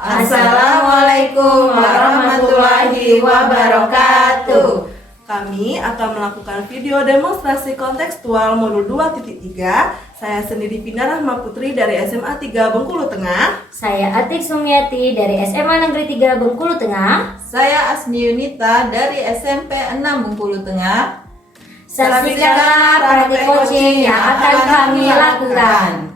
Assalamualaikum warahmatullahi wabarakatuh. Kami akan melakukan video demonstrasi kontekstual modul 2.3. Saya sendiri Vina Rahma Putri dari SMA 3 Bengkulu Tengah. Saya Atik Sumiati dari SMA Negeri 3 Bengkulu Tengah. Saya Asmi Yunita dari SMP 6 Bengkulu Tengah. Saksikan praktik coaching yang akan kami lakukan.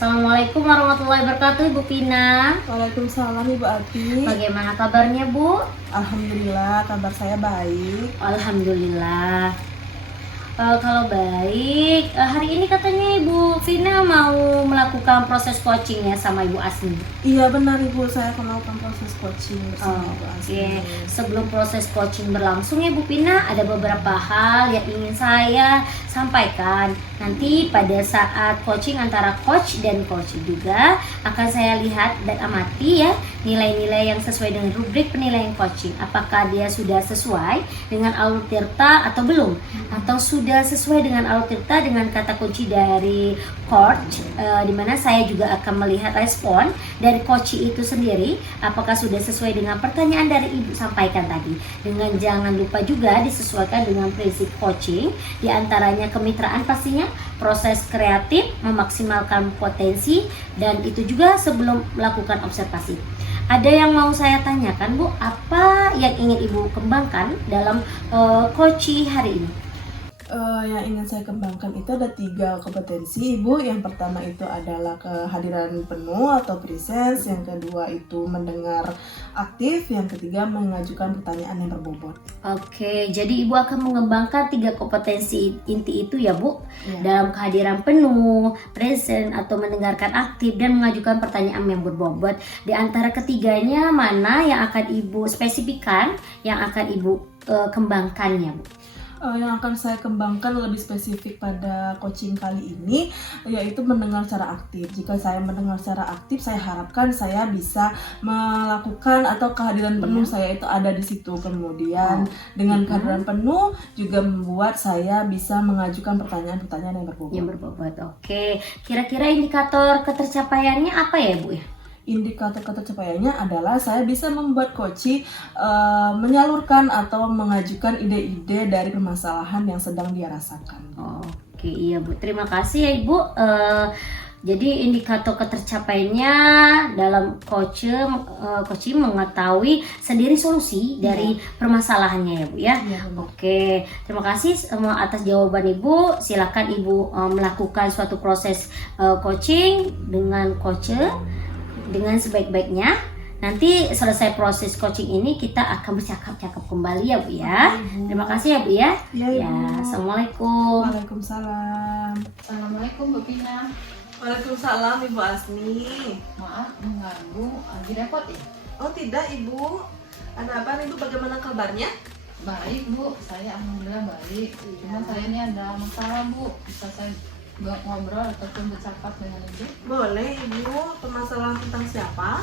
Assalamualaikum warahmatullahi wabarakatuh, Ibu Pina. Waalaikumsalam Ibu Ati. Bagaimana kabarnya, Bu? Alhamdulillah, kabar saya baik. Alhamdulillah. Kalau baik, hari ini katanya Ibu Vina mau melakukan proses coaching ya sama Ibu Asmi. Iya benar Ibu, saya akan melakukan proses coaching bersama Ibu Asmi. Oke, sebelum proses coaching berlangsung ya Bu Pina, ada beberapa hal yang ingin saya sampaikan. Nanti pada saat coaching antara coach dan coach juga akan saya lihat dan amati ya nilai-nilai yang sesuai dengan rubrik penilaian coaching. Apakah dia sudah sesuai dengan alur tirta atau belum? Atau sudah sesuai dengan alur tirta dengan kata kunci dari coach, di mana saya juga akan melihat respon dari coach itu sendiri. Apakah sudah sesuai dengan pertanyaan dari Ibu sampaikan tadi. Dengan jangan lupa juga disesuaikan dengan prinsip coaching, diantaranya kemitraan pastinya, proses kreatif, memaksimalkan potensi, dan itu juga sebelum melakukan observasi. Ada yang mau saya tanyakan Bu, apa yang ingin Ibu kembangkan dalam coaching hari ini? Yang ingin saya kembangkan itu ada 3 kompetensi Ibu. Yang pertama itu adalah kehadiran penuh atau presence. Yang kedua itu mendengar aktif. Yang ketiga mengajukan pertanyaan yang berbobot. Oke, jadi Ibu akan mengembangkan 3 kompetensi inti itu ya Bu, Ya. dalam kehadiran penuh, present atau mendengarkan aktif dan mengajukan pertanyaan yang berbobot. Di antara ketiganya mana yang akan Ibu spesifikkan, yang akan Ibu kembangkannya Bu? Yang akan saya kembangkan lebih spesifik pada coaching kali ini yaitu mendengar secara aktif. Jika saya mendengar secara aktif, saya harapkan saya bisa melakukan atau kehadiran penuh saya itu ada di situ. Kemudian dengan kehadiran penuh juga membuat saya bisa mengajukan pertanyaan-pertanyaan yang berbobot. Yang berbobot. Oke, kira-kira indikator ketercapaiannya apa ya Bu ya? Indikator ketercapaiannya adalah saya bisa membuat coaching menyalurkan atau mengajukan ide-ide dari permasalahan yang sedang dia rasakan. Oke, iya Bu. Terima kasih ya Ibu. Jadi indikator ketercapaiannya dalam coaching mengetahui sendiri solusi dari permasalahannya ya Bu ya. Iya, benar. Oke, terima kasih atas jawaban Ibu. Silakan Ibu melakukan suatu proses coaching dengan coach dengan sebaik-baiknya. Nanti selesai proses coaching ini kita akan bercakap-cakap kembali ya Bu ya. Terima kasih ya Bu ya. Iya, Ya, Ibu. Assalamualaikum. Waalaikumsalam. Assalamualaikum Bu Pina. Waalaikumsalam Ibu Asmi. Maaf mengganggu, lagi repot ya? Oh tidak Ibu. Ada apa Ibu? Bagaimana kabarnya? Baik Bu, saya alhamdulillah baik. Cuma saya ini ada masalah Bu. Bisa saya ngobrol ataupun bercakap dengan Ibu Boleh Ibu. Permasalahan tentang siapa?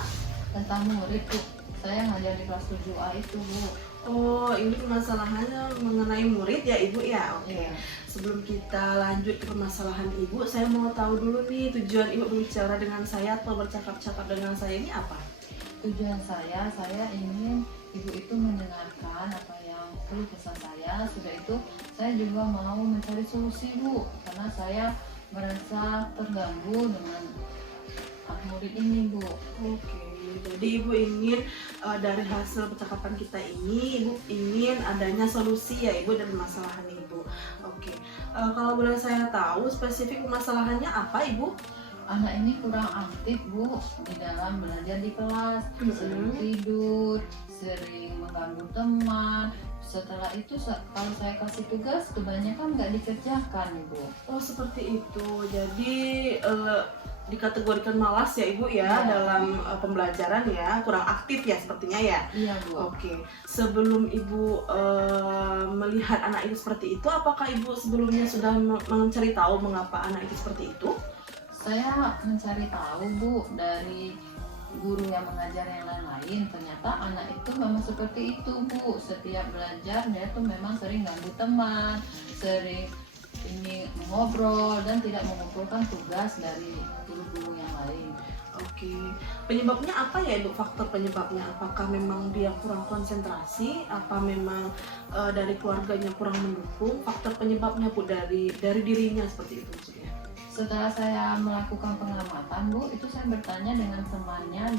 tentang murid Bu. Saya ngajar di kelas 7A itu Bu. Oh, ini permasalahannya mengenai murid ya Ibu ya? Oke. Iya. Sebelum kita lanjut ke permasalahan Ibu, saya mau tahu dulu nih tujuan Ibu berbicara dengan saya atau bercakap-cakap dengan saya ini apa? Tujuan saya ingin Ibu itu mendengarkan apa yang keluh kesah saya. Sudah itu saya juga mau mencari solusi Bu, karena saya merasa terganggu dengan murid ini Bu. Oke, jadi Ibu ingin dari hasil percakapan kita ini, Ibu ingin adanya solusi ya Ibu dari permasalahan Ibu. Oke, kalau boleh saya tahu spesifik permasalahannya apa Ibu? Anak ini kurang aktif Bu di dalam belajar di kelas, sering tidur, sering mengganggu teman. Setelah itu kalau saya kasih tugas kebanyakan nggak dikerjakan Ibu. Oh seperti itu. Jadi dikategorikan malas ya Ibu ya, Iya. dalam pembelajaran ya, kurang aktif ya sepertinya ya. Iya Bu. Oke, sebelum Ibu melihat anak itu seperti itu, apakah Ibu sebelumnya sudah mencari tahu mengapa anak itu seperti itu? Saya mencari tahu Bu dari guru yang mengajar yang lain-lain, ternyata anak itu memang seperti itu Bu. Setiap belajar dia tuh memang sering ganggu teman, sering ini ngobrol dan tidak mengumpulkan tugas dari guru-guru yang lain. Oke, penyebabnya apa ya Ibu? Faktor penyebabnya apakah memang dia kurang konsentrasi? Apa memang dari keluarganya kurang mendukung? Faktor penyebabnya Bu dari dirinya seperti itu maksudnya? Setelah saya melakukan pengamatan Bu, itu saya bertanya dengan temannya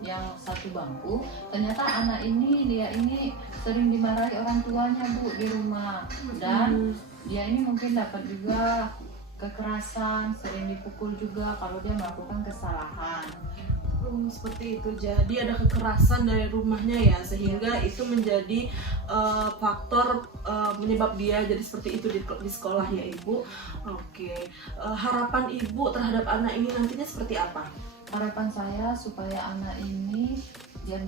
yang satu bangku, ternyata anak ini dia ini sering dimarahi orang tuanya Bu di rumah, dan dia ini mungkin dapat juga kekerasan, sering dipukul juga kalau dia melakukan kesalahan. Seperti itu. Jadi ada kekerasan dari rumahnya ya, sehingga itu menjadi faktor penyebab dia jadi seperti itu di sekolah ya Ibu. Oke, harapan Ibu terhadap anak ini nantinya seperti apa? Harapan saya supaya anak ini dia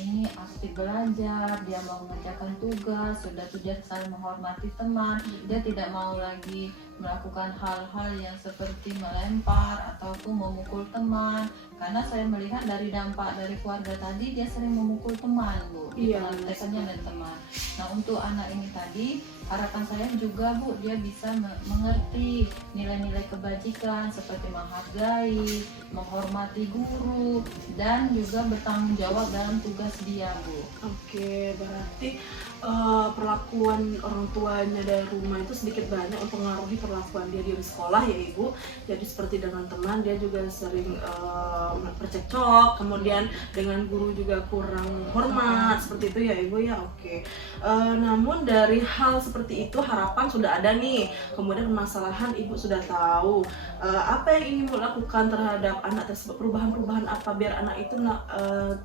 ini aktif belajar, dia mau mengerjakan tugas, sudah saling menghormati teman, dia tidak mau lagi melakukan hal-hal yang seperti melempar ataupun memukul teman, karena saya melihat dari dampak dari keluarga tadi dia sering memukul teman Bu, Iya. tekannya dan teman. Nah untuk anak ini tadi harapan saya juga Bu, dia bisa mengerti nilai-nilai kebajikan seperti menghargai, menghormati guru, dan juga bertanggung jawab dalam tugas dia Bu. Oke, berarti perlakuan orang tuanya dari rumah itu sedikit banyak mempengaruhi perlakuan dia di sekolah ya Ibu. Jadi seperti dengan teman dia juga sering bercekcok, kemudian dengan guru juga kurang hormat seperti itu ya Ibu ya. Oke. Namun dari hal seperti itu harapan sudah ada nih. Kemudian permasalahan Ibu sudah tahu. Apa yang ingin Ibu lakukan terhadap anak tersebut? Perubahan-perubahan apa biar anak itu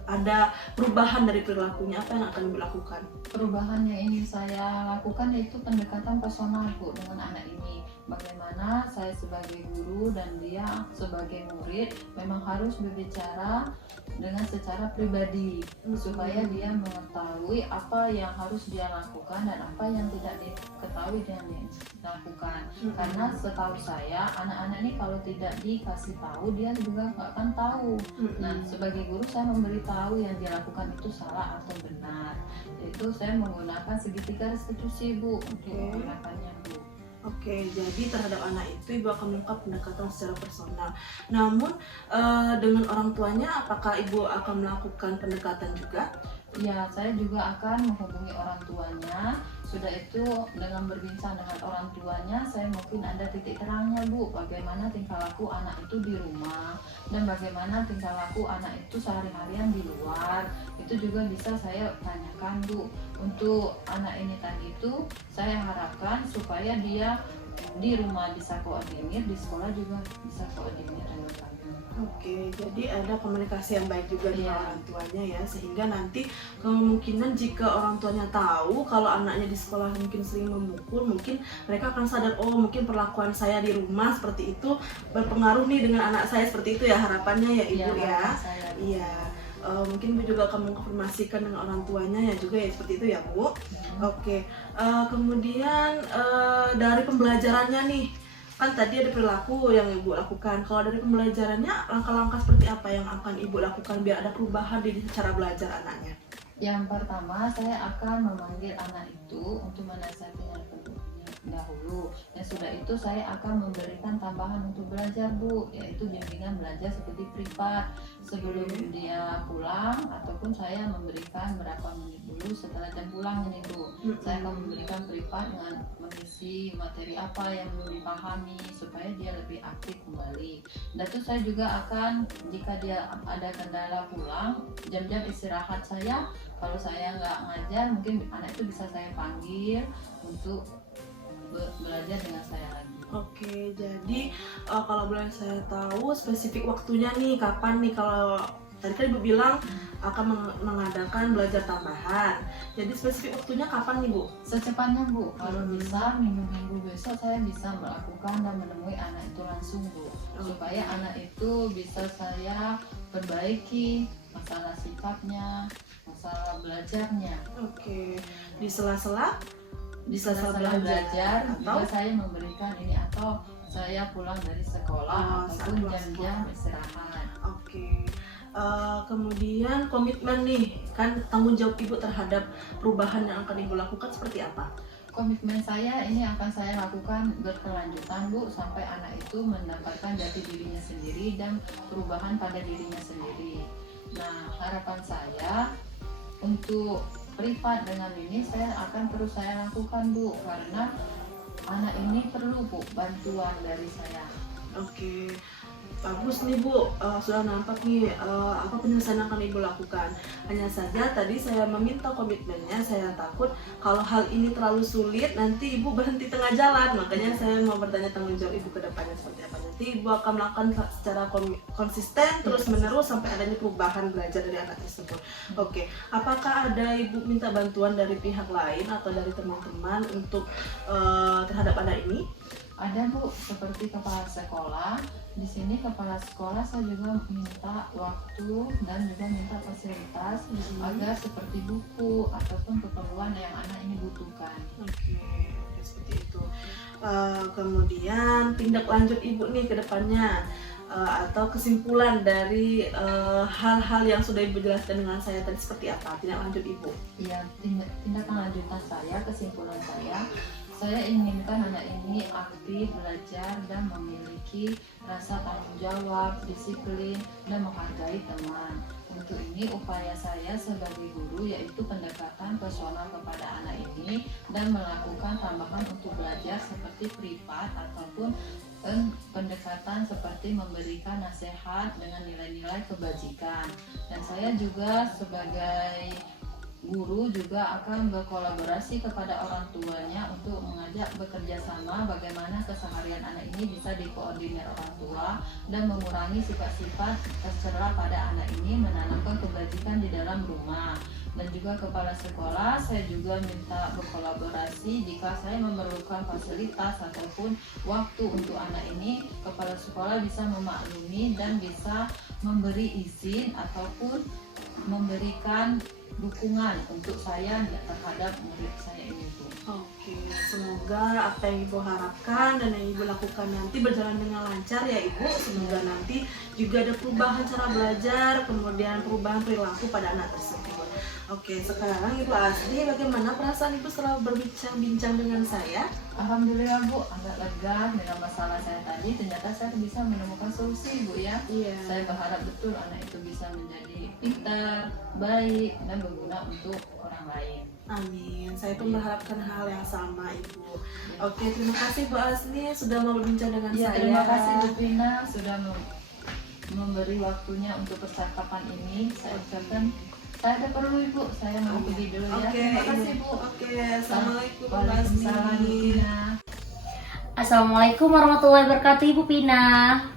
ada perubahan dari perilakunya? Apa yang akan Ibu lakukan? Perubahan yang ingin saya lakukan yaitu pendekatan personal Bu dengan anak ini. Bagaimana saya sebagai guru dan dia sebagai murid memang harus berbicara dengan secara pribadi supaya dia mengetahui apa yang harus dia lakukan dan apa yang tidak diketahui dan dilakukan. Karena setahu saya anak-anak ini kalau tidak dikasih tahu dia juga nggak akan tahu. Nah sebagai guru saya memberitahu yang dia lakukan itu salah atau benar. Yaitu saya menggunakan segitiga restitusi Bu untuk menggunakannya Bu. Oke, jadi terhadap anak itu Ibu akan melakukan pendekatan secara personal. Namun dengan orang tuanya apakah Ibu akan melakukan pendekatan juga? Ya, saya juga akan menghubungi orang tuanya. Sudah itu dengan berbincang dengan orang tuanya, saya mungkin ada titik terangnya Bu, bagaimana tingkah laku anak itu di rumah dan bagaimana tingkah laku anak itu sehari-harian di luar. Itu juga bisa saya tanyakan Bu. Untuk anak ini tadi itu saya harapkan supaya dia di rumah bisa koordinir, di sekolah juga bisa koordinir dengan baik. Oke, jadi ada komunikasi yang baik juga dengan Iya. orang tuanya ya, sehingga nanti kemungkinan jika orang tuanya tahu kalau anaknya di sekolah mungkin sering memukul, mungkin mereka akan sadar, oh mungkin perlakuan saya di rumah seperti itu berpengaruh nih dengan anak saya seperti itu ya, harapannya ya Ibu ya. harapan saya, Bu. Iya, mungkin Ibu juga akan mengkonfirmasikan dengan orang tuanya ya juga ya seperti itu ya Bu. Oke, kemudian dari pembelajarannya nih, kan tadi ada perilaku yang Ibu lakukan. Kalau dari pembelajarannya, langkah-langkah seperti apa yang akan Ibu lakukan biar ada perubahan di cara belajar anaknya? Yang pertama, saya akan memanggil anak itu untuk menasihatinya dahulu. Dan sudah itu saya akan memberikan tambahan untuk belajar Bu, yaitu bimbingan belajar seperti privat sebelum dia pulang, ataupun saya memberikan berapa menit dulu setelah jam pulang ini Bu. Saya akan memberikan privat dengan mengisi materi apa yang belum dipahami supaya dia lebih aktif kembali. Dan itu saya juga akan, jika dia ada kendala pulang, jam-jam istirahat saya, kalau saya nggak ngajar mungkin anak itu bisa saya panggil untuk belajar dengan saya lagi. Oke, jadi kalau boleh saya tahu spesifik waktunya nih, kapan nih kalau Tadi kan Ibu bilang akan mengadakan belajar tambahan. Jadi spesifik waktunya kapan nih Bu? Secepatnya Bu, kalau bisa minggu-minggu besok saya bisa melakukan dan menemui anak itu langsung Bu, supaya anak itu bisa saya perbaiki masalah sikapnya, masalah belajarnya. Oke. Di sela-sela belajar atau juga saya memberikan ini, atau saya pulang dari sekolah saat ataupun pulang jam-jam istirahat. Oke. Kemudian komitmen nih, kan tanggung jawab Ibu terhadap perubahan yang akan Ibu lakukan seperti apa? Komitmen saya ini akan saya lakukan berkelanjutan Bu, sampai anak itu mendapatkan jati dirinya sendiri dan perubahan pada dirinya sendiri. Nah, harapan saya untuk privat dengan ini saya akan terus saya lakukan Bu, karena anak ini perlu Bu bantuan dari saya. Oke, bagus nih Bu, sudah nampak nih apa penyelesaian yang akan Ibu lakukan. Hanya saja tadi saya meminta komitmennya, saya takut kalau hal ini terlalu sulit nanti Ibu berhenti tengah jalan. Makanya saya mau bertanya tanggung jawab Ibu ke depannya seperti apa. Nanti Ibu akan melakukan secara konsisten terus menerus sampai adanya perubahan belajar dari anak tersebut. Oke, apakah ada Ibu minta bantuan dari pihak lain atau dari teman-teman untuk terhadap anak ini? Ada Bu, seperti kepala sekolah. Di sini kepala sekolah saya juga minta waktu dan juga minta fasilitas agar seperti buku ataupun keperluan yang anak ini butuhkan. Oke, seperti itu. Kemudian tindak lanjut Ibu nih ke depannya, atau kesimpulan dari hal-hal yang sudah Ibu jelaskan dengan saya tadi seperti apa tindak lanjut Ibu? Iya, tindakan lanjutan saya, kesimpulan saya inginkan anak ini aktif belajar dan memiliki rasa tanggung jawab, disiplin, dan menghargai teman. Untuk ini upaya saya sebagai guru yaitu pendekatan personal kepada anak ini dan melakukan tambahan untuk belajar seperti privat ataupun pendekatan seperti memberikan nasihat dengan nilai-nilai kebajikan. Dan saya juga sebagai guru juga akan berkolaborasi kepada orang tuanya untuk mengajak bekerja sama bagaimana keseharian anak ini bisa dikoordinir orang tua dan mengurangi sifat-sifat tercela pada anak ini, menanamkan kebajikan di dalam rumah. Dan juga kepala sekolah saya juga minta berkolaborasi jika saya memerlukan fasilitas ataupun waktu untuk anak ini, kepala sekolah bisa memaklumi dan bisa memberi izin ataupun memberikan dukungan untuk saya terhadap murid saya ini Bu. Oke, semoga apa yang Ibu harapkan dan yang Ibu lakukan nanti berjalan dengan lancar ya Ibu. Semoga nanti juga ada perubahan cara belajar, kemudian perubahan perilaku pada anak tersebut. Oke, sekarang Ibu Asri, bagaimana perasaan Ibu setelah berbincang-bincang dengan saya? Alhamdulillah Bu, agak lega dengan masalah saya tadi. Ternyata saya bisa menemukan solusi Bu ya. Iya. Saya berharap betul anak itu bisa menjadi pintar, baik, dan berguna untuk orang lain. Amin. Saya pun mengharapkan hal yang sama Ibu. Oke, terima kasih Bu Asri sudah mau berbincang dengan Ya, saya. terima kasih Bu Pina sudah memberi waktunya untuk percakapan ini. Saya ucapkan saya ada perlu Ibu, saya mau pergi dulu ya. Oke, Terima kasih Bu. Oke, assalamualaikum Bu Waalaikumsalam Bu Asri. Pina. Assalamualaikum warahmatullahi wabarakatuh Ibu Pina.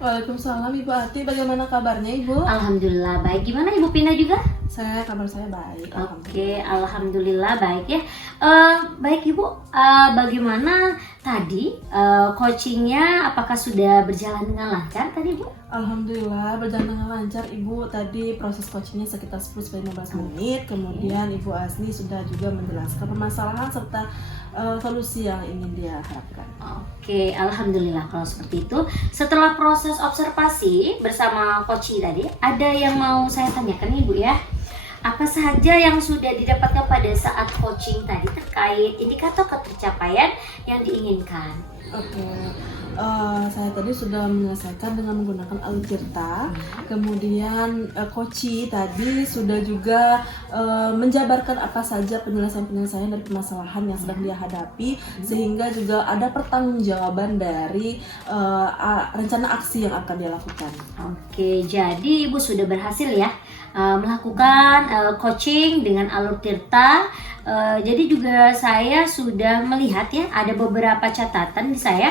Waalaikumsalam Ibu Ati, bagaimana kabarnya Ibu? Alhamdulillah baik. Gimana Ibu Pina juga? Kabar saya baik. Oke, alhamdulillah baik ya. Baik Ibu, bagaimana tadi coachingnya? Apakah sudah berjalan dengan lancar tadi Bu? Alhamdulillah berjalan dengan lancar Ibu. Tadi proses coachingnya sekitar 10-15 menit. Kemudian Ibu Asni sudah juga menjelaskan permasalahan serta solusi yang ingin dia harapkan. Oke, alhamdulillah kalau seperti itu. Setelah proses observasi bersama coaching tadi, ada yang mau saya tanyakan Ibu ya. Apa saja yang sudah didapatkan pada saat coaching tadi terkait indikator ketercapaian yang diinginkan? Oke, saya tadi sudah menyelesaikan dengan menggunakan alur Tirta. Kemudian Koci tadi sudah juga menjabarkan apa saja penyelesaian-penyelesaian dari permasalahan yang sedang dia hadapi, sehingga juga ada pertanggungjawaban dari rencana aksi yang akan dia lakukan. Oke, jadi Ibu sudah berhasil ya melakukan coaching dengan alur Tirta. Jadi juga saya sudah melihat ya ada beberapa catatan di saya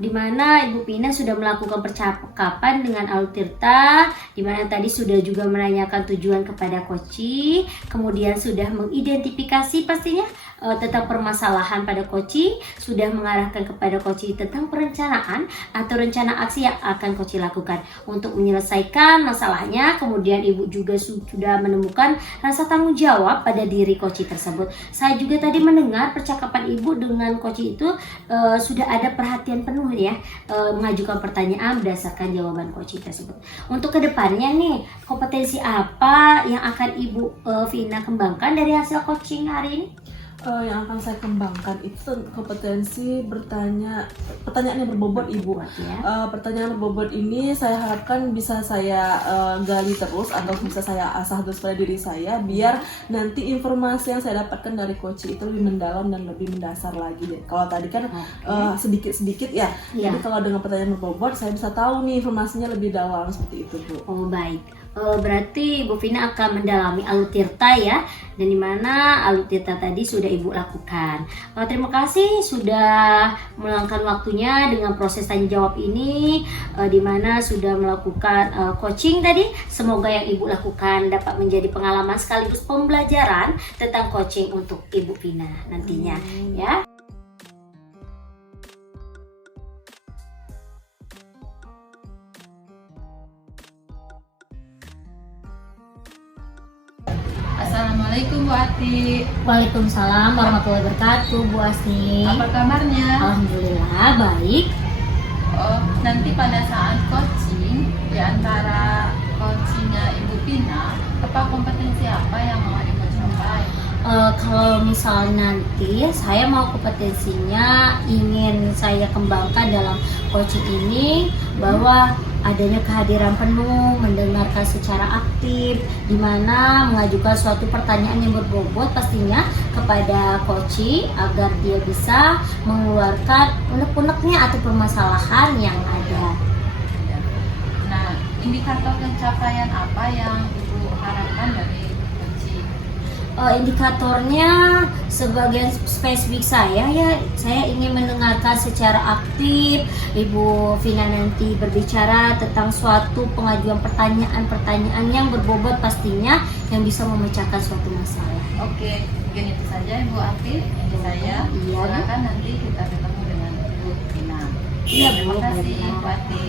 di mana Ibu Pina sudah melakukan percakapan dengan Alutirta, di mana tadi sudah juga menanyakan tujuan kepada Koci, kemudian sudah mengidentifikasi pastinya tentang permasalahan pada Koci, sudah mengarahkan kepada Koci tentang perencanaan atau rencana aksi yang akan Koci lakukan untuk menyelesaikan masalahnya. Kemudian Ibu juga sudah menemukan rasa tanggung jawab pada diri Koci tersebut. Saya juga tadi mendengar percakapan Ibu dengan Koci itu sudah ada perhatian penuh ya, mengajukan pertanyaan berdasarkan jawaban Koci tersebut. Untuk kedepannya nih, kompetensi apa yang akan Ibu Vina kembangkan dari hasil coaching hari ini? Yang akan saya kembangkan itu kompetensi pertanyaan yang berbobot Ibu. Pertanyaan berbobot ini saya harapkan bisa saya gali terus atau bisa saya asah terus pada diri saya, biar nanti informasi yang saya dapatkan dari coach itu lebih mendalam dan lebih mendasar lagi. Kalau tadi kan sedikit-sedikit ya. Jadi kalau dengan pertanyaan berbobot saya bisa tahu nih informasinya lebih dalam seperti itu, Bu. Oh baik. Berarti Ibu Vina akan mendalami Alutirta ya, dan dimana Alutirta tadi sudah Ibu lakukan. Terima kasih sudah meluangkan waktunya dengan proses tanya jawab ini, dimana sudah melakukan coaching tadi. Semoga yang Ibu lakukan dapat menjadi pengalaman sekaligus pembelajaran tentang coaching untuk Ibu Vina nantinya ya. Assalamualaikum Bu Ati. Waalaikumsalam warahmatullahi wabarakatuh, Bu Asti. Apa kabarnya? Alhamdulillah baik. Nanti pada saat coaching, di antara coachingnya Ibu Pina, apa kompetensi apa yang mau Ibu sampaikan? Kalau misalnya nanti saya mau kompetensinya ingin saya kembangkan dalam coaching ini, bahwa adanya kehadiran penuh, mendengarkan secara aktif, di mana mengajukan suatu pertanyaan yang berbobot pastinya kepada coach agar dia bisa mengeluarkan unek-uneknya atau permasalahan yang ada. Nah, indikator pencapaian apa yang Ibu harapkan dari coaching? Indikatornya sebagian spesifik saya ingin mendengarkan secara aktif Ibu Vina nanti berbicara tentang suatu pengajuan pertanyaan yang berbobot pastinya yang bisa memecahkan suatu masalah. Oke, mungkin itu saja Ibu Ati dari saya. Silakan nanti kita ketemu dengan Ibu Vina. Iya, Terima kasih Ibu Ati.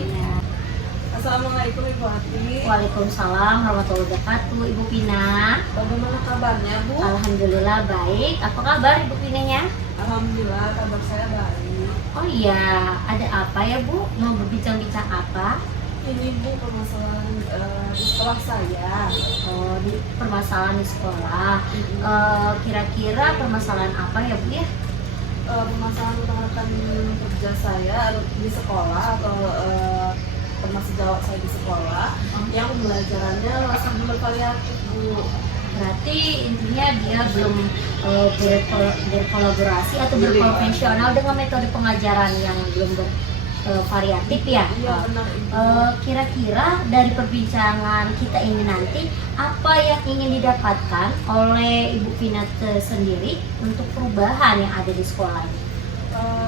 Assalamualaikum Ibu Ati. Waalaikumsalam warahmatullahi wabarakatuh, Ibu Vina. Bagaimana kabarnya, Bu? Alhamdulillah baik. Apa kabar Ibu Vinanya? Alhamdulillah kabar saya baik. Oh iya, ada apa ya Bu? Mau berbincang-bincang apa? Ini Bu permasalahan di sekolah saya. Oh, di permasalahan di sekolah. Kira-kira permasalahan apa ya Bu ya? Permasalahan tentang rekan kerja saya di sekolah atau teman sejawat saya di sekolah yang pembelajarannya sangat bervariatif, Bu. Berarti intinya dia belum berkolaborasi atau berkonvensional dengan metode pengajaran yang belum variatif ya. Iya benar. Kira-kira dari perbincangan kita ini nanti apa yang ingin didapatkan oleh Ibu Vina sendiri untuk perubahan yang ada di sekolah ini?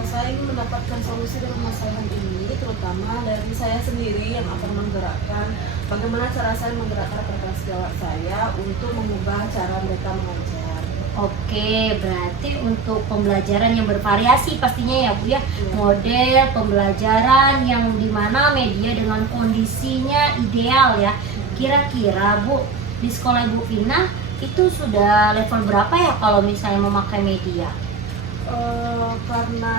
Saya ingin mendapatkan solusi dari permasalahan ini, terutama dari saya sendiri yang akan menggerakkan bagaimana cara saya menggerakkan rekan sejawat saya untuk mengubah cara mereka mengajar. Oke, berarti untuk pembelajaran yang bervariasi pastinya ya Bu ya. Model pembelajaran yang dimana media dengan kondisinya ideal ya. Kira-kira Bu, di sekolah Ibu Vina itu sudah level berapa ya kalau misalnya memakai media? Karena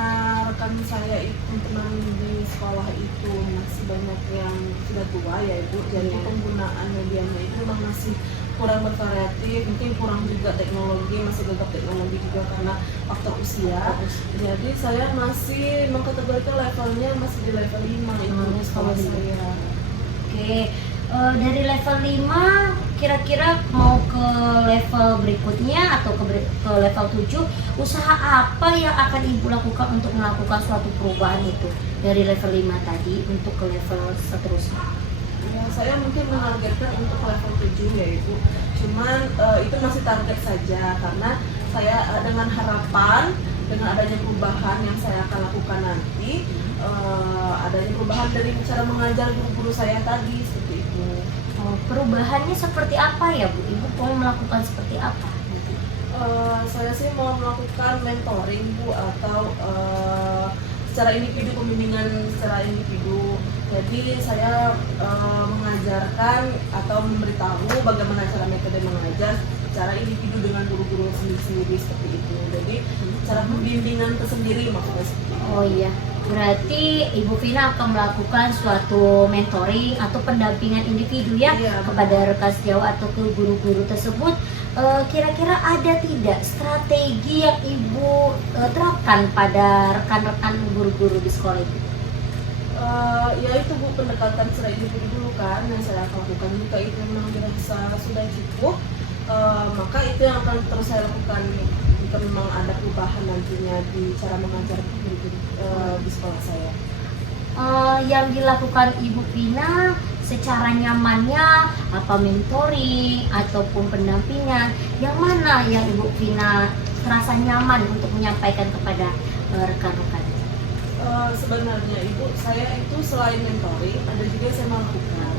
rekan saya itu teman di sekolah itu masih banyak yang sudah tua ya Ibu, jadi penggunaan medianya itu memang masih kurang bervariatif, mungkin kurang juga teknologi, masih gegap teknologi juga karena faktor usia. Jadi saya masih mengkategorikan levelnya masih di level 5 itu sekolah saya. Oke, dari level 5 kira-kira mau ke level berikutnya atau ke level 7, usaha apa yang akan Ibu lakukan untuk melakukan suatu perubahan itu dari level 5 tadi untuk ke level seterusnya? Ya, saya mungkin menargetkan untuk level 7 ya Ibu. Cuman itu masih target saja karena saya dengan harapan dengan adanya perubahan yang saya akan lakukan nanti, adanya perubahan dari cara mengajar guru-guru saya tadi seperti itu. Oh, perubahannya seperti apa ya Bu? Ibu mau melakukan seperti apa nanti? Saya sih mau melakukan mentoring Bu, atau secara individu, pembimbingan secara individu. Jadi saya mengajarkan atau memberitahu bagaimana cara metode mengajar secara individu dengan guru-guru sendiri-sendiri seperti itu. Jadi cara pembimbingan tersendiri maksudnya seperti itu. Oh iya, berarti Ibu Vina akan melakukan suatu mentoring atau pendampingan individu ya, Iya, kepada rekan sejawat atau ke guru-guru tersebut. Kira-kira ada tidak strategi yang Ibu terapkan pada rekan-rekan guru-guru di sekolah itu? Ya itu Bu, pendekatan secara individu dulu kan yang saya akan lakukan. Jika itu memang dirasa sudah cukup, maka itu yang akan terus saya lakukan jika memang ada perubahan nantinya di cara mengajar guru-guru di sekolah saya. Yang dilakukan Ibu Vina secara nyamannya apa mentoring ataupun pendampingan, yang mana yang Ibu Vina terasa nyaman untuk menyampaikan kepada rekan-rekan? Sebenarnya Ibu, saya itu selain mentoring ada juga saya melakukan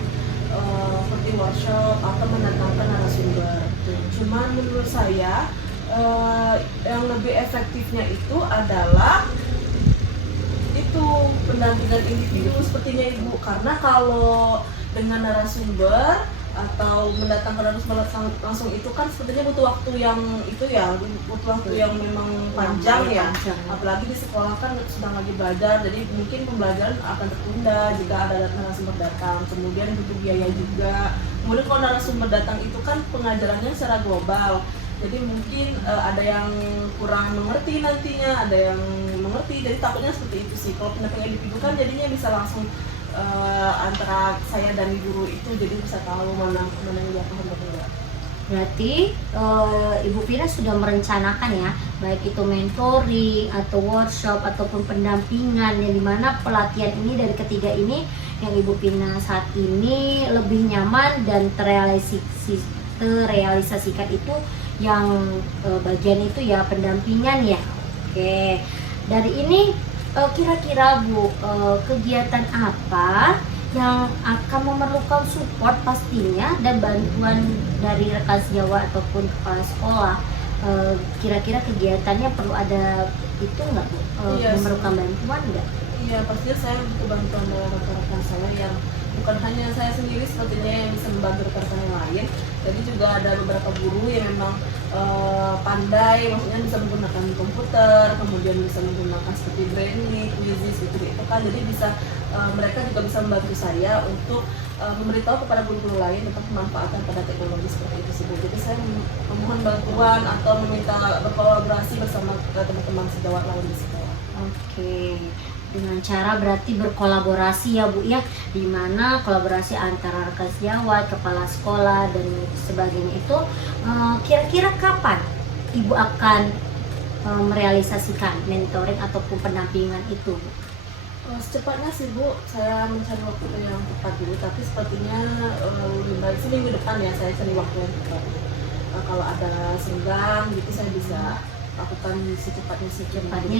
seperti workshop atau mendatangkan narasumber. Cuman menurut saya yang lebih efektifnya itu adalah itu pendampingan individu sepertinya Ibu, karena kalau dengan narasumber atau mendatangkan narasumber langsung itu kan sepertinya butuh waktu yang itu ya, butuh waktu yang memang panjang ya. Apalagi di sekolah kan sedang lagi belajar, jadi mungkin pembelajaran akan tertunda jika ada narasumber datang. Kemudian butuh biaya juga. Kemudian kalau narasumber datang itu kan pengajarannya secara global, jadi mungkin ada yang kurang mengerti nantinya, ada yang mengerti, jadi takutnya seperti itu sih. Kalau pendampingan individu kan jadinya bisa langsung antara saya dan guru itu, jadi bisa tahu mana yang dia paham atau enggak. Berarti Ibu Vina sudah merencanakan ya, baik itu mentoring atau workshop ataupun pendampingan, yang dimana pelatihan ini dari ketiga ini yang Ibu Vina saat ini lebih nyaman dan terrealisasikan itu yang bagian itu ya pendampingan ya. Oke, dari ini kira-kira Bu, kegiatan apa yang akan memerlukan support pastinya dan bantuan dari rekan sejawat ataupun kepala sekolah? Kira-kira kegiatannya perlu ada itu nggak Bu? Iya, Memerlukan bantuan nggak? Iya, pastinya saya butuh bantuan dari rekan-rekan saya yang bukan hanya saya sendiri sepertinya yang bisa membantu rekan-rekan yang lain. Jadi juga ada beberapa guru yang memang pandai, maksudnya bisa menggunakan komputer, kemudian bisa menggunakan seperti Brainly, Quizzes itu kan. Jadi bisa mereka juga bisa membantu saya untuk memberitahu kepada guru-guru lain tentang pemanfaatan pada teknologi seperti itu sih. Jadi saya memohon bantuan atau meminta berkolaborasi bersama teman-teman sejawat lain di sekolah. Oke, dengan cara berarti berkolaborasi ya Bu ya, dimana kolaborasi antara rekan sejawat, kepala sekolah dan sebagainya itu kira-kira kapan Ibu akan merealisasikan mentoring ataupun pendampingan itu Bu? Secepatnya sih Bu, saya mencari waktu yang tepat dulu, tapi sepertinya lebih baik sih minggu depan ya saya cari waktu yang tepat. Kalau ada senggang gitu saya bisa lakukan secepatnya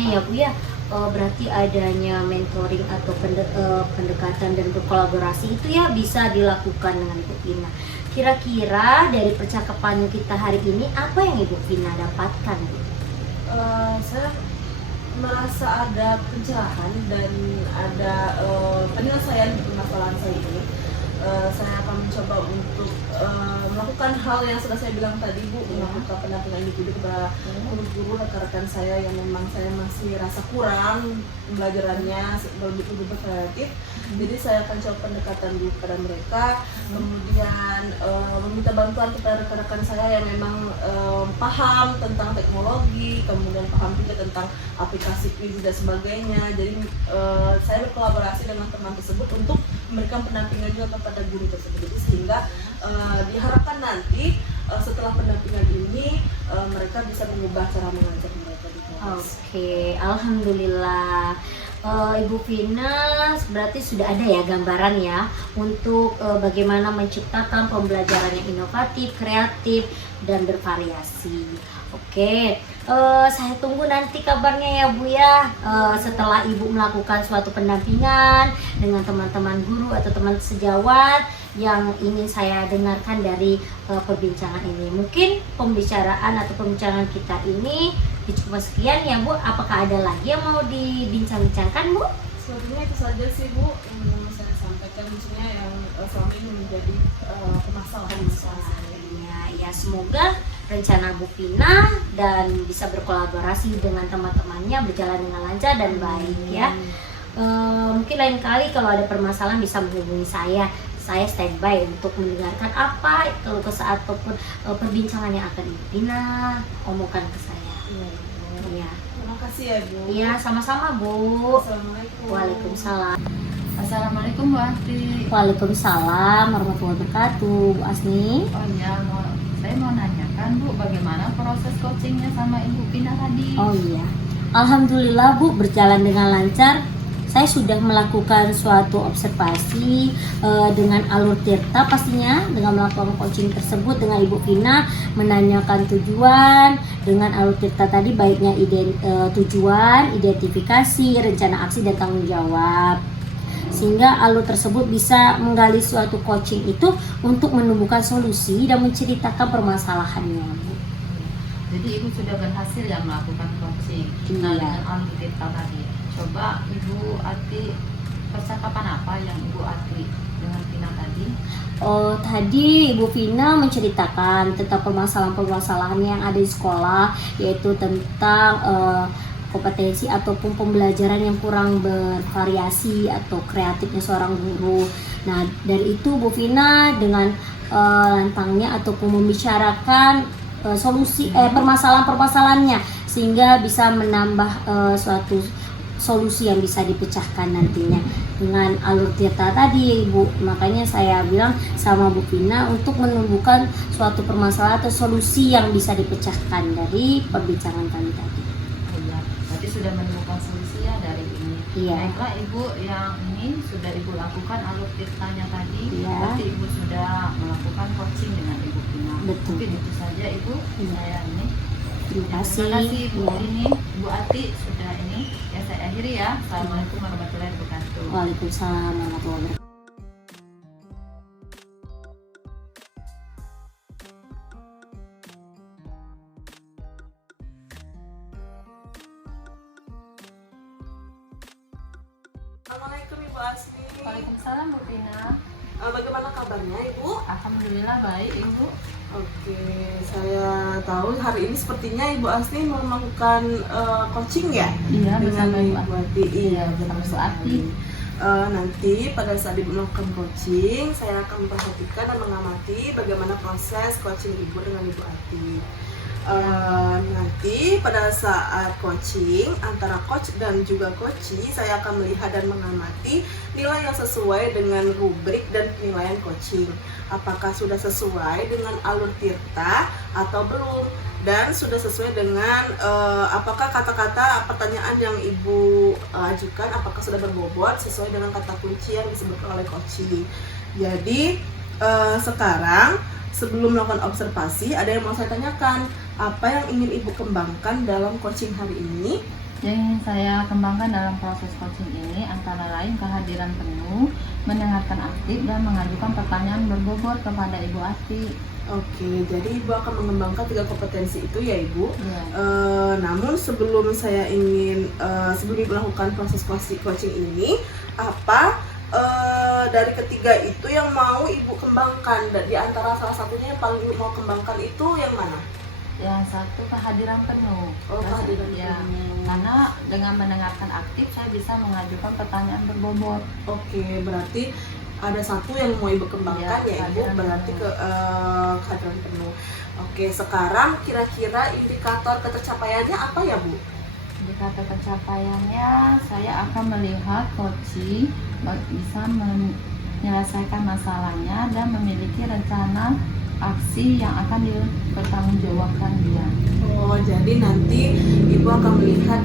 Ya Bu ya, berarti adanya mentoring atau pendekatan dan berkolaborasi itu ya bisa dilakukan dengan Ibu Vina. Kira-kira dari percakapan kita hari ini apa yang Ibu Vina dapatkan Bu? Saya merasa ada pencerahan dan ada penyelesaian permasalahan saya ini. Saya akan mencoba untuk melakukan hal yang sudah saya bilang tadi Bu, melakukan pendampingan individu kepada guru-guru rekan-rekan saya yang memang saya masih rasa kurang pembelajarannya lebih kreatif. Jadi saya akan coba pendekatan dulu kepada mereka, kemudian meminta bantuan kepada rekan-rekan saya yang memang paham tentang teknologi, kemudian paham juga tentang aplikasi quiz dan sebagainya. Jadi saya berkolaborasi dengan teman tersebut untuk memberikan pendampingan juga kepada guru tersebut. Jadi sehingga diharapkan nanti setelah pendampingan ini mereka bisa mengubah cara mengajar mereka di kelas. Oke, alhamdulillah. Ibu Vina berarti sudah ada ya gambaran ya untuk bagaimana menciptakan pembelajaran yang inovatif, kreatif, dan bervariasi. Oke, saya tunggu nanti kabarnya ya Bu ya. Setelah Ibu melakukan suatu pendampingan dengan teman-teman guru atau teman sejawat yang ingin saya dengarkan dari perbincangan ini. Mungkin pembicaraan atau perbincangan kita ini cukup sekian ya Bu. Apakah ada lagi yang mau dibincang-bincangkan Bu? Sebenarnya itu saja sih Bu yang mau saya sampaikan, maksudnya yang selama ini menjadi permasalahan. Ya, semoga rencana Bu Pina dan bisa berkolaborasi dengan teman-temannya berjalan dengan lancar dan baik ya. Mungkin lain kali kalau ada permasalahan bisa menghubungi saya standby untuk mendengarkan apa kalau kesah ataupun perbincangan yang akan Ibu Pina omongkan ke saya. Iya. Terima kasih ya Bu. Iya, sama-sama Bu. Assalamualaikum. Waalaikumsalam. Assalamualaikum Bu Ati. Waalaikumsalam warahmatullahi wabarakatuh. Bu Asni. Oh iya, saya mau nanyakan Bu, bagaimana proses coachingnya sama Ibu Pina tadi? Oh iya, alhamdulillah Bu berjalan dengan lancar. Saya sudah melakukan suatu observasi dengan alur tirta pastinya dengan melakukan coaching tersebut dengan Ibu Pina, menanyakan tujuan dengan alur tirta tadi baiknya tujuan, identifikasi, rencana aksi dan tanggung jawab. Sehingga alur tersebut bisa menggali suatu coaching itu untuk menumbuhkan solusi dan menceritakan permasalahannya. Jadi Ibu sudah berhasil ya melakukan coaching Iya. dengan alur tirta tadi. Coba Ibu Ati, percakapan apa yang Ibu Ati dengan Pina tadi? Tadi Ibu Vina menceritakan tentang permasalahan-permasalahan yang ada di sekolah, yaitu tentang kompetensi ataupun pembelajaran yang kurang bervariasi atau kreatifnya seorang guru. Nah, dari itu Bu Vina dengan lantangnya ataupun membicarakan solusi permasalahan-permasalahannya sehingga bisa menambah suatu solusi yang bisa dipecahkan nantinya dengan alur tirta tadi Ibu. Makanya saya bilang sama Bu Vina untuk menumbuhkan suatu permasalahan atau solusi yang bisa dipecahkan dari perbincangan kami tadi. Oh iya, berarti sudah menemukan solusi ya dari ini. Iya. Baiklah Ibu, yang ini sudah Ibu lakukan alur tirtanya tadi. Iya. Berarti Ibu sudah melakukan coaching dengan Ibu Pina. Betul. Mungkin itu saja Ibu. Iya. Saya ini. Terima kasih. Terima kasih Bu Iya. ini, Bu Ati sudah ini. Ya saya akhiri ya. Assalamualaikum warahmatullahi wabarakatuh. Waalaikumsalam warahmatullahi wabarakatuh. Assalamualaikum Ibu Asmi. Waalaikumsalam Bu Pina. Bagaimana kabarnya Ibu? Alhamdulillah baik Ibu. Oke, saya tahu hari ini sepertinya Ibu Asni mau melakukan coaching ya? Iya, Dengan bersama Ibu Ati. Iya, bersama Bu Ati. Nanti pada saat Ibu melakukan coaching, saya akan memperhatikan dan mengamati bagaimana proses coaching Ibu dengan Ibu Ati. Nanti pada saat coaching antara coach dan juga coachee, saya akan melihat dan mengamati nilai yang sesuai dengan rubrik dan penilaian coaching. Apakah sudah sesuai dengan alur tirta atau belum, dan sudah sesuai dengan apakah kata-kata pertanyaan yang Ibu ajukan apakah sudah berbobot sesuai dengan kata kunci yang disebutkan oleh coachee. Jadi sekarang sebelum melakukan observasi, ada yang mau saya tanyakan, apa yang ingin Ibu kembangkan dalam coaching hari ini? Yang ingin saya kembangkan dalam proses coaching ini antara lain kehadiran penuh, mendengarkan aktif, dan mengajukan pertanyaan berbobot kepada Ibu Ati. Oke, jadi Ibu akan mengembangkan 3 kompetensi itu ya Ibu. Iya. Namun sebelum Ibu melakukan proses coaching ini, apa dari ketiga itu yang mau Ibu kembangkan? Dan di antara salah satunya yang paling Ibu mau kembangkan itu yang mana? Yang satu kehadiran penuh. Oh, kehadiran Ya, penuh. karena dengan mendengarkan aktif saya bisa mengajukan pertanyaan berbobot. Oke, berarti ada satu yang mau Ibu kembangkan Ya, ya Ibu, kehadiran berarti penuh. ke kehadiran penuh. Oke, sekarang kira-kira indikator ketercapaiannya apa ya Bu? Indikator pencapaiannya, saya akan melihat coaching bisa menyelesaikan masalahnya dan memiliki rencana aksi yang akan dipertanggungjawabkan dia. Oh, jadi nanti Ibu akan melihat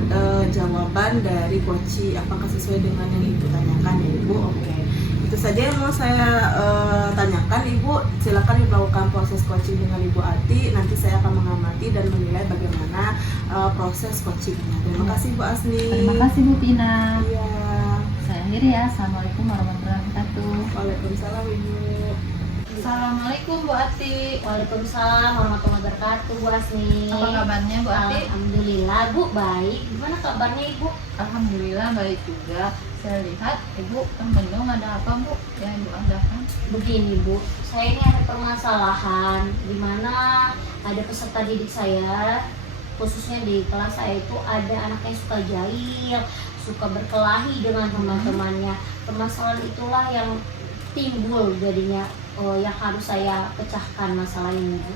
jawaban dari coachee apakah sesuai dengan yang Ibu tanyakan ya Ibu. Oke, itu saja yang mau saya tanyakan Ibu, silakan melakukan proses coaching dengan Ibu Ati. Nanti saya akan mengamati dan menilai bagaimana proses coachingnya. Terima kasih Bu Asni. Terima kasih Bu Pina. Iya. Saya akhiri ya. Assalamualaikum warahmatullahi wabarakatuh. Waalaikumsalam Ibu. Assalamualaikum Bu Ati. Waalaikumsalam warahmatullahi wabarakatuh, Bu Asni. Apa kabarnya Bu Ati? Alhamdulillah Bu, baik. Gimana kabarnya Ibu? Alhamdulillah baik juga. Saya lihat Ibu mendung ada apa Bu yang Ibu adakan? Begini Bu, saya ini ada permasalahan di mana ada peserta didik saya, khususnya di kelas saya itu ada anak yang suka jahil, suka berkelahi dengan teman-temannya. Permasalahan itulah yang timbul jadinya yang harus saya pecahkan masalah ini Bu.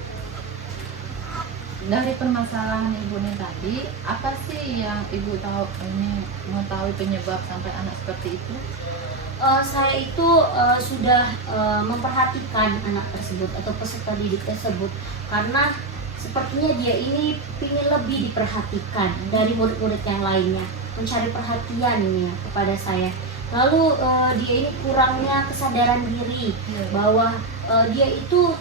Dari permasalahan Ibu ini tadi, apa sih yang Ibu tahu ini mengetahui penyebab sampai anak seperti itu? Saya itu sudah memperhatikan anak tersebut atau peserta didik tersebut karena sepertinya dia ini ingin lebih diperhatikan dari murid-murid yang lainnya, mencari perhatian ini ya kepada saya. Lalu dia ini kurangnya kesadaran diri bahwa dia itu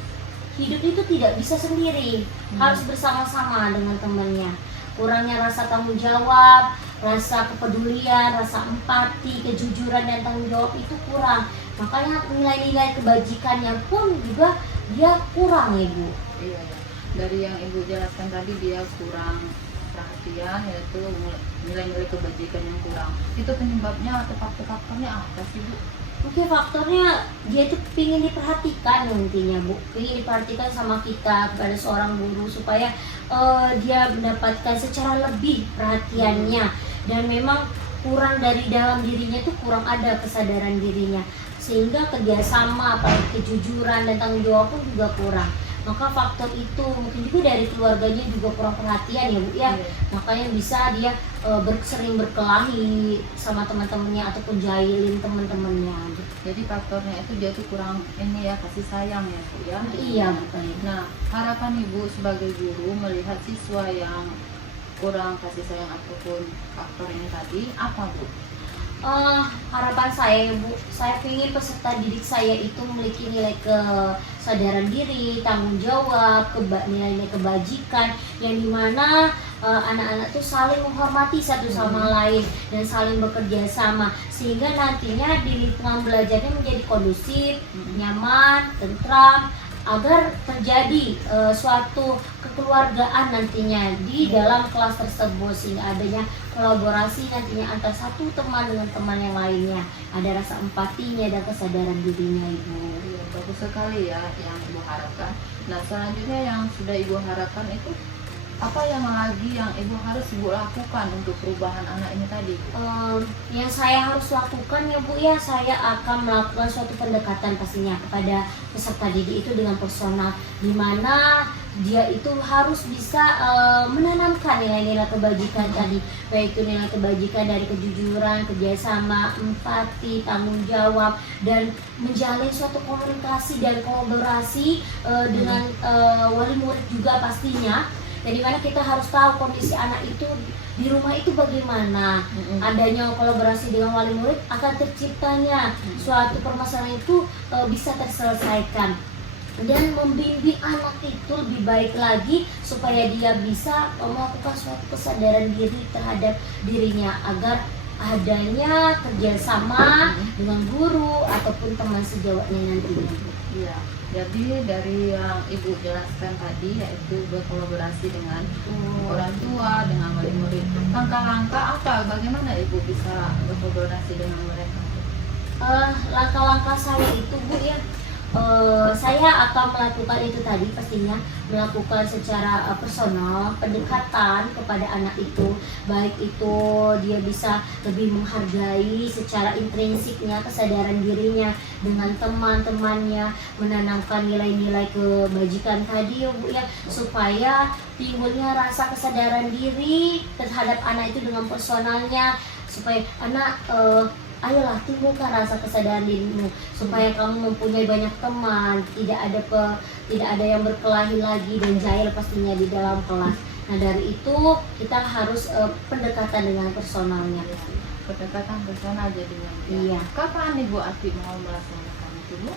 hidup itu tidak bisa sendiri, harus bersama-sama dengan temannya. Kurangnya rasa tanggung jawab, rasa kepedulian, rasa empati, kejujuran dan tanggung jawab itu kurang. Makanya nilai-nilai kebajikannya pun juga dia kurang Ibu. Iya, ya. Dari yang Ibu jelaskan tadi dia kurang perhatian, yaitu nilai-nilai kebajikan yang kurang. Itu penyebabnya atau faktor-faktornya apa sih Bu? Mungkin faktornya dia itu ingin diperhatikan intinya Bu, ingin diperhatikan sama kita kepada seorang guru supaya dia mendapatkan secara lebih perhatiannya, dan memang kurang dari dalam dirinya itu kurang ada kesadaran dirinya, sehingga kerjasama apalagi kejujuran dan tanggung jawab pun juga kurang. Maka faktor itu mungkin juga dari keluarganya juga kurang perhatian ya Bu ya. Makanya bisa dia sering berkelahi sama teman-temannya ataupun jahilin teman-temannya gitu. Jadi faktornya itu dia tuh kurang ini ya, kasih sayang ya Bu ya. Iya Bu. Nah, harapan Ibu sebagai guru melihat siswa yang kurang kasih sayang ataupun faktor ini tadi apa Bu? Harapan saya Bu, saya ingin peserta didik saya itu memiliki nilai kesadaran diri, tanggung jawab, nilai-nilai kebajikan yang dimana anak-anak tuh saling menghormati satu sama lain dan saling bekerja sama, sehingga nantinya di lingkungan belajarnya menjadi kondusif, nyaman, tentram, agar terjadi suatu kekeluargaan nantinya di dalam kelas tersebut, sehingga adanya kolaborasi nantinya antara satu teman dengan teman yang lainnya, ada rasa empatinya dan kesadaran dirinya Ibu. Iya, bagus sekali ya yang Ibu harapkan. Nah, selanjutnya yang sudah Ibu harapkan itu apa yang lagi yang Ibu harus Ibu lakukan untuk perubahan anak ini tadi? Yang saya harus lakukan ya Bu ya, saya akan melakukan suatu pendekatan pastinya kepada peserta didik itu dengan personal, di mana dia itu harus bisa menanamkan nilai-nilai kebajikan tadi, baik itu nilai kebajikan dari kejujuran, kerjasama, empati, tanggung jawab, dan menjalin suatu komunikasi dan kolaborasi dengan wali murid juga pastinya. Jadi mana kita harus tahu kondisi anak itu di rumah itu bagaimana. Adanya kolaborasi dengan wali murid akan terciptanya suatu permasalahan itu bisa terselesaikan, dan membimbing anak itu lebih baik lagi supaya dia bisa melakukan suatu kesadaran diri terhadap dirinya, agar adanya kerjasama dengan guru ataupun teman sejawatnya nantinya. Iya, jadi dari yang Ibu jelaskan tadi yaitu berkolaborasi dengan orang tua, dengan wali murid. Langkah-langkah apa? Bagaimana Ibu bisa berkolaborasi dengan mereka? Langkah-langkah saya itu Bu ya, saya akan melakukan itu tadi pastinya, melakukan secara personal pendekatan kepada anak itu, baik itu dia bisa lebih menghargai secara intrinsiknya kesadaran dirinya dengan teman-temannya, menanamkan nilai-nilai kebajikan tadi ya Bu ya, supaya timbulnya rasa kesadaran diri terhadap anak itu dengan personalnya, supaya anak ayolah timbulkan rasa kesadaran dirimu supaya kamu mempunyai banyak teman, tidak ada yang berkelahi lagi dan jahil pastinya di dalam kelas. Nah dari itu kita harus pendekatan dengan personalnya. pendekatan personal jadinya. Iya. Kapan Ibu Ati mau melaksanakan itu, Bu?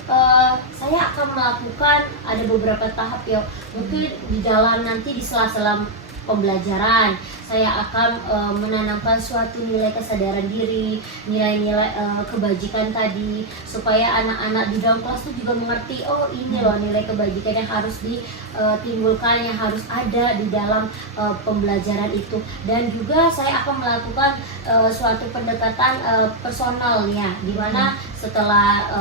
Saya akan melakukan ada beberapa tahap ya. Mungkin di dalam nanti di sela-sela pembelajaran saya akan menanamkan suatu nilai kesadaran diri, nilai-nilai kebajikan tadi, supaya anak-anak di dalam kelas itu juga mengerti, oh ini loh nilai kebajikan yang harus ditimbulkan, yang harus ada di dalam pembelajaran itu. Dan juga saya akan melakukan suatu pendekatan personalnya, di mana setelah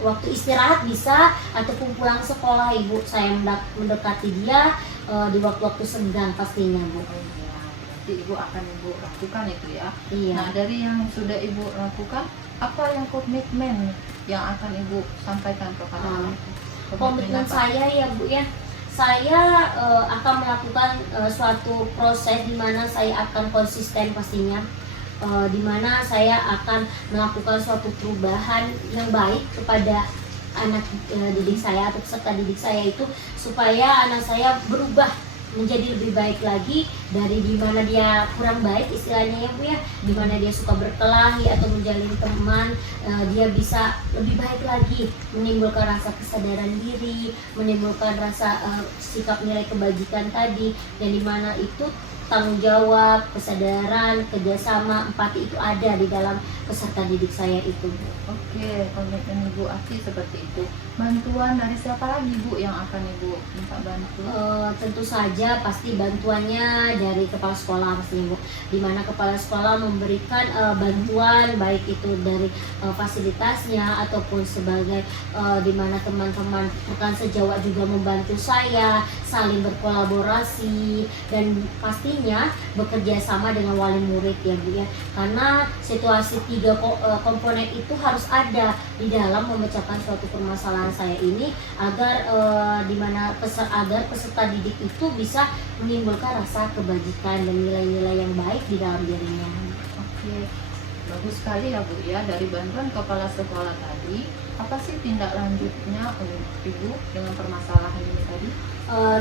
waktu istirahat bisa ataupun pulang sekolah Ibu, saya mendekati dia di waktu-waktu senggang pastinya Bu. Oh iya, berarti Ibu akan lakukan itu ya. Iya. Nah, dari yang sudah Ibu lakukan, apa yang komitmen yang akan Ibu sampaikan kepada anak? Komitmen apa? saya ya Bu ya, saya akan melakukan suatu proses di mana saya akan konsisten pastinya, di mana saya akan melakukan suatu perubahan yang baik kepada anak didik saya atau peserta didik saya itu, supaya anak saya berubah menjadi lebih baik lagi dari dimana dia kurang baik istilahnya ya Bu ya, dimana dia suka berkelahi atau menjalin teman, dia bisa lebih baik lagi, menimbulkan rasa kesadaran diri, menimbulkan rasa sikap nilai kebajikan tadi, dan dimana itu tanggung jawab, kesadaran, kerjasama, empati itu ada di dalam peserta didik saya itu Bu. Oke, komitmen Ibu Ati seperti itu. Bantuan dari siapa lagi Bu yang akan Ibu minta bantu? Tentu saja pasti bantuannya dari kepala sekolah pastinya Bu, dimana kepala sekolah memberikan bantuan baik itu dari fasilitasnya ataupun sebagai dimana teman-teman rekan sejawat juga membantu saya, saling berkolaborasi, dan pastinya bekerja sama dengan wali murid ya Bu ya, karena situasi tiga komponen itu harus ada di dalam memecahkan suatu permasalahan saya ini, agar dimana agar peserta didik itu bisa menimbulkan rasa kebajikan dan nilai-nilai yang baik di dalam dirinya. Oke, bagus sekali ya Bu ya. Dari bantuan kepala sekolah tadi, apa sih tindak lanjutnya Ibu dengan permasalahan ini tadi?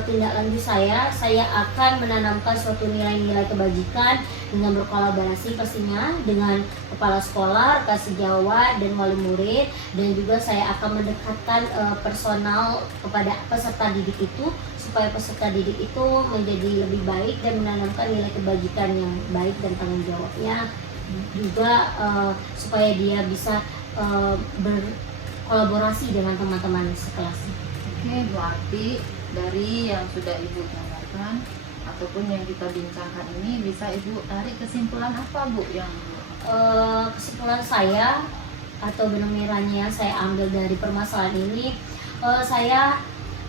Tindak lanjut saya akan menanamkan suatu nilai-nilai kebajikan dengan berkolaborasi pastinya dengan kepala sekolah, rekan sejawat, dan wali murid, dan juga saya akan mendekatkan personal kepada peserta didik itu, supaya peserta didik itu menjadi lebih baik dan menanamkan nilai kebajikan yang baik dan tanggung jawabnya, juga supaya dia bisa berkolaborasi dengan teman-teman sekelasnya. Oke, Bu Ati, dari yang sudah Ibu gambarkan ataupun yang kita bincangkan ini, bisa Ibu tarik kesimpulan apa Bu yang Kesimpulan saya atau benang merahnya yang saya ambil dari permasalahan ini, saya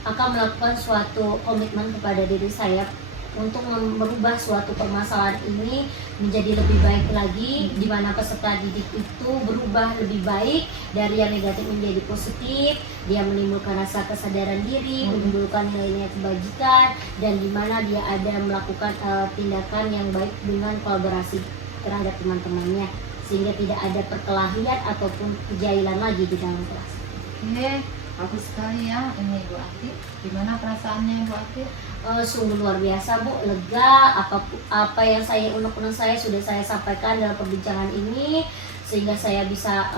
akan melakukan suatu komitmen kepada diri saya untuk merubah suatu permasalahan ini menjadi lebih baik lagi, di mana peserta didik itu berubah lebih baik dari yang negatif menjadi positif, dia menimbulkan rasa kesadaran diri, menimbulkan nilai-nilai kebajikan, dan di mana dia ada melakukan tindakan yang baik dengan kolaborasi terhadap teman-temannya, sehingga tidak ada perkelahian ataupun kejailan lagi di dalam kelas. Oke, bagus sekali ya ini Bu Ati. Gimana perasaannya Bu Ati? Sungguh luar biasa Bu, lega. Apa yang saya unek-unek saya sudah saya sampaikan dalam perbincangan ini, sehingga saya bisa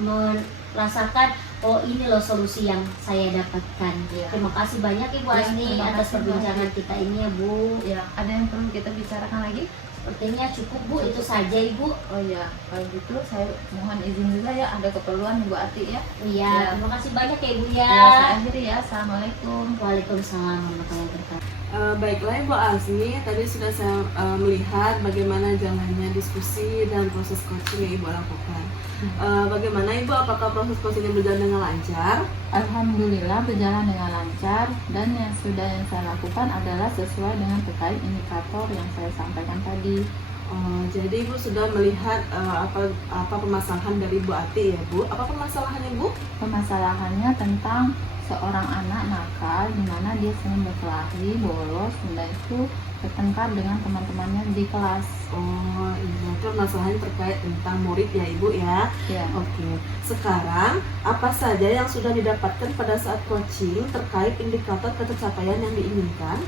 merasakan, oh ini loh solusi yang saya dapatkan. Ya. Terima kasih banyak Ibu Ya, Asni terima atas kasih perbincangan banyak. kita ini ya Bu. Ya, ada yang perlu kita bicarakan lagi? Sepertinya cukup Bu, itu saja Ibu. Oh ya, kalau gitu saya mohon izin dulu ya, ada keperluan Bu Ati ya. Iya, Ya. terima kasih banyak ya Ibu ya. Ya, saya akhiri ya. Assalamualaikum. Waalaikumsalam warahmatullahi wabarakatuh. Baiklah Ibu Azmi, tadi sudah saya melihat bagaimana jalannya diskusi dan proses coaching yang Ibu lakukan. Bagaimana Ibu, apakah proses coaching berjalan dengan lancar? Alhamdulillah berjalan dengan lancar, dan yang saya lakukan adalah sesuai dengan terkait indikator yang saya sampaikan tadi. Jadi Ibu sudah melihat apa permasalahan dari Bu Ati ya Bu? Apa permasalahannya Bu? Permasalahannya tentang seorang anak nakal di mana dia sering berkelahi, bolos, dan itu bertengkar dengan teman-temannya di kelas. Oh iya, itu permasalahan terkait tentang murid ya Ibu ya. Ya. Oke, sekarang apa saja yang sudah didapatkan pada saat coaching terkait indikator tercapaian yang diinginkan?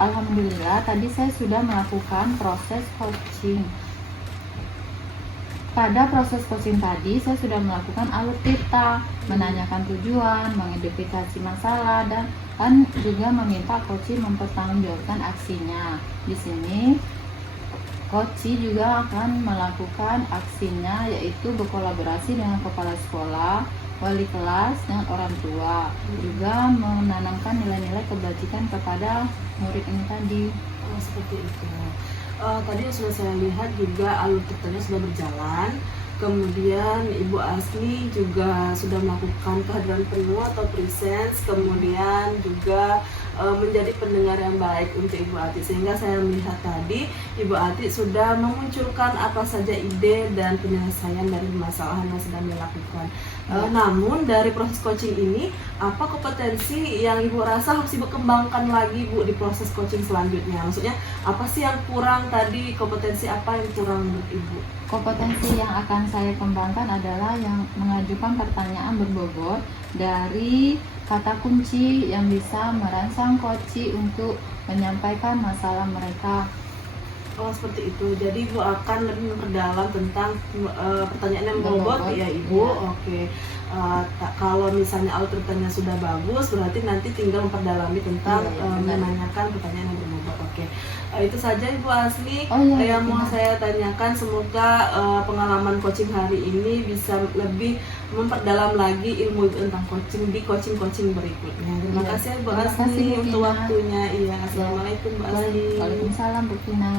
Alhamdulillah tadi saya sudah melakukan proses coaching. pada proses coaching tadi saya sudah melakukan alur cerita, menanyakan tujuan, mengidentifikasi masalah, dan kan juga meminta coaching mempertanggungjawabkan aksinya. Di sini coaching juga akan melakukan aksinya, yaitu berkolaborasi dengan kepala sekolah, wali kelas, dan orang tua, juga menanamkan nilai-nilai kebajikan kepada murid ini tadi. Oh, seperti itu. Tadi yang sudah saya lihat juga alur ceritanya sudah berjalan. Kemudian Ibu Asni juga sudah melakukan kehadiran penuh atau presence, kemudian juga menjadi pendengar yang baik untuk Ibu Ati, sehingga saya melihat tadi Ibu Ati sudah memunculkan apa saja ide dan penyelesaian dari permasalahan yang sedang dilakukan. Namun dari proses coaching ini, apa kompetensi yang Ibu rasa harus Ibu kembangkan lagi Bu di proses coaching selanjutnya? Maksudnya apa sih yang kurang tadi, kompetensi apa yang kurang menurut Ibu? Kompetensi yang akan saya kembangkan adalah yang mengajukan pertanyaan berbobot dari kata kunci yang bisa merangsang coaching untuk menyampaikan masalah mereka. Oh, seperti itu. Jadi Ibu akan lebih memperdalam tentang pertanyaan yang berbobot ya Ibu. Iya. Oke. Kalau misalnya alur ceritanya sudah bagus, berarti nanti tinggal memperdalami tentang Iya, benar. menanyakan pertanyaan yang berbobot. Oke. Itu saja Ibu Asli Oh, iya, yang mau benar. saya tanyakan. Semoga pengalaman coaching hari ini bisa lebih memperdalam lagi ilmu Ibu tentang coaching di coaching berikutnya. Terima Iya. kasih Ibu Terima Asli kasih, Bu untuk Tina. waktunya. Iya, assalamualaikum Bu Asli. Waalaikumsalam, Bu Tina.